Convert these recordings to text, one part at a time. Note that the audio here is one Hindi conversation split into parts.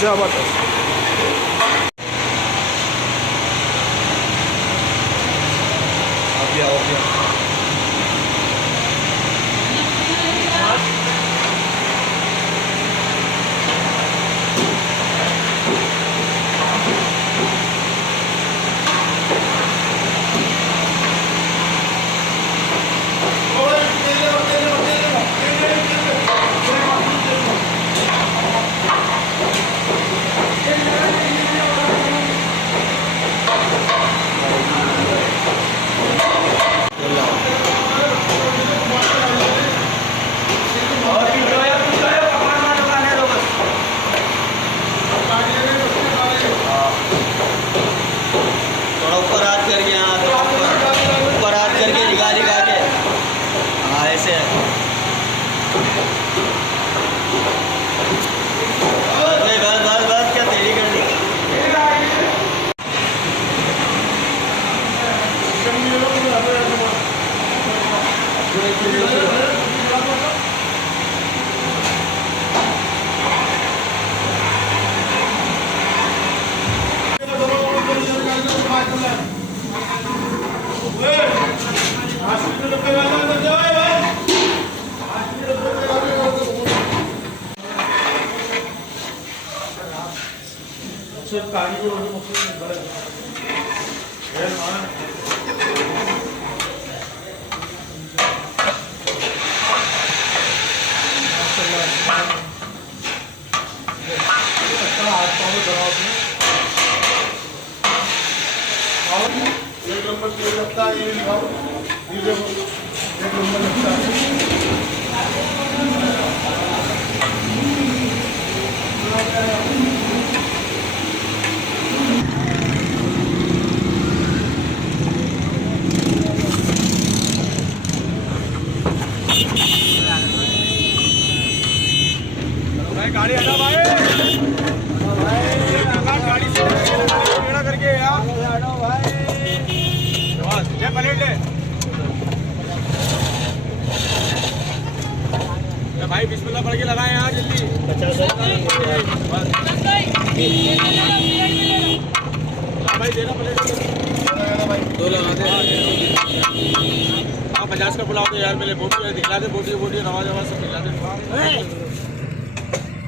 जबरदस्त। गाड़ी हटा भाई, गाड़ी से करके यार हटाओ भाई, ये प्लेट ले भाई, बिस्मिल्लाह पढ़ के लगाए यार जल्दी। भाई देना प्लेट दो लगा दे। 50 का पुलाव तो यार मेरे बोटी दिखला दे, बोटी नवाज सब दिखला दे।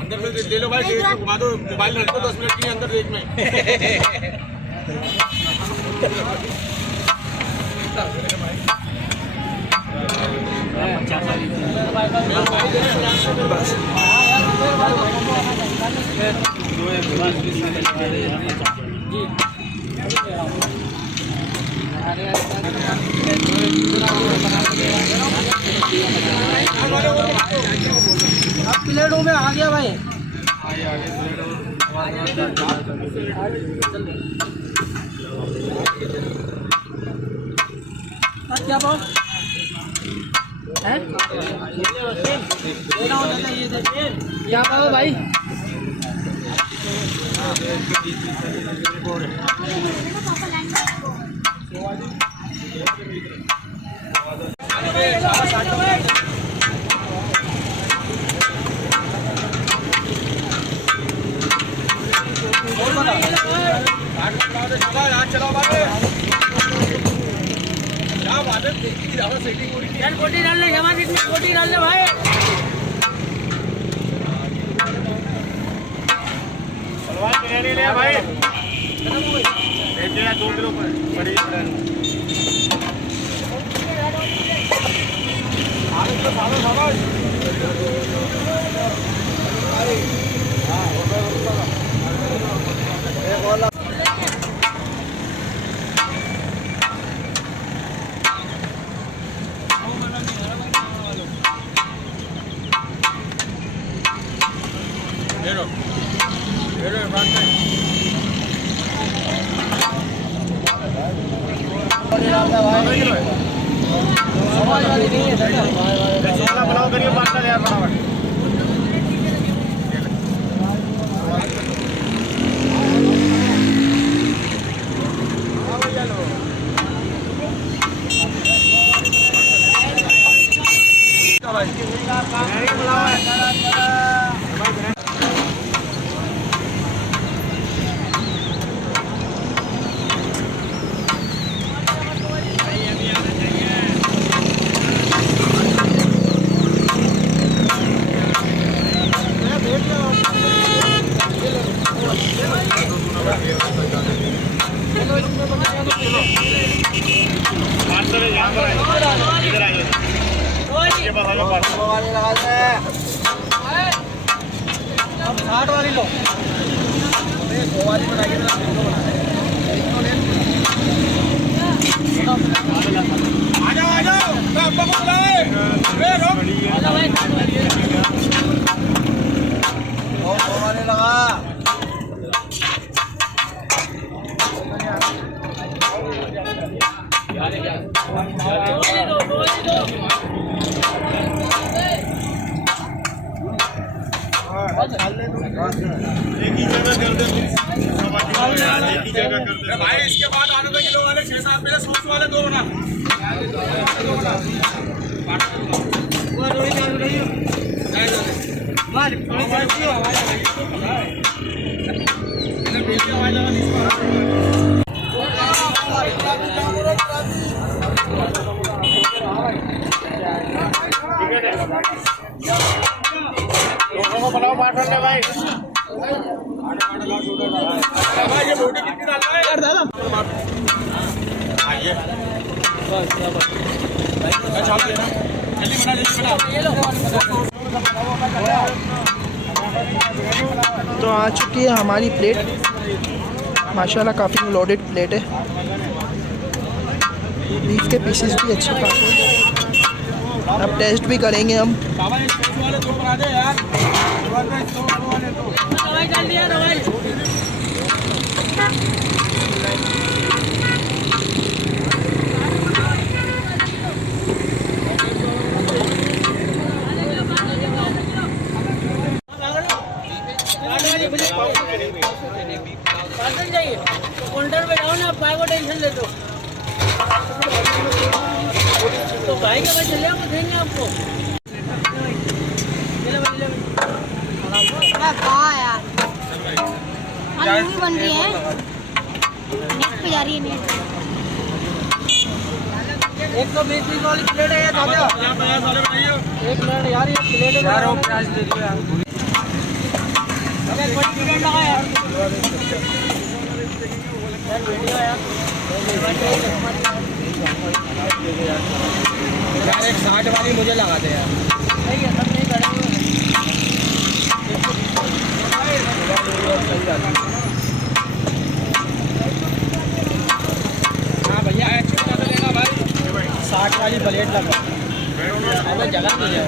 अंदर से ले लो भाई, देख के घुमा दो, मोबाइल रख दो 10 मिनट के लिए अंदर देख में। आप प्लेटों में आ गया भाई। क्या बात है? क्या बात भाई? चलो कोटी डाल ले, जमा कितनी कोटी डाल ले भाई। बिरयानी ले भाई, 2 किलो बड़ी पुलाव करिए पार्सल यार फटाफट। भाई इसके बाद आने दो किलो वाले 6-7 पहले सॉस वाले दो बना। पुलाव बांट रहे भाई। भाई ये रोटी कितनी डालना है यार? डाला आइए अच्छा लेना, जल्दी बना तो आ चुकी है हमारी प्लेट। माशाल्लाह काफ़ी लोडेड प्लेट है। बीफ के पीसेस भी अच्छे खासे। अब टेस्ट भी करेंगे हम। काउंटर पे जाओ ना, पाए को टेंशन ले दो तो भाई के पास चले आपको देंगे आपको। यार मूवी बन रही है, नेट पे जा रही है नेट। 120 वाली प्लेट है ये दादा। 50 वाले बनाइए। एक मिनट यार, ये प्लेट है यार वो प्याज दे दो यार। एक बड़ी प्लेट लगा यार। यार वीडियो यार। यार एक 60 वाली मुझे लगा दे यार। नहीं है, सब नहीं करेंगे। हाँ भैया एक्चुअली बता देना भाई 60 वाली प्लेट लगा। जगह नहीं है।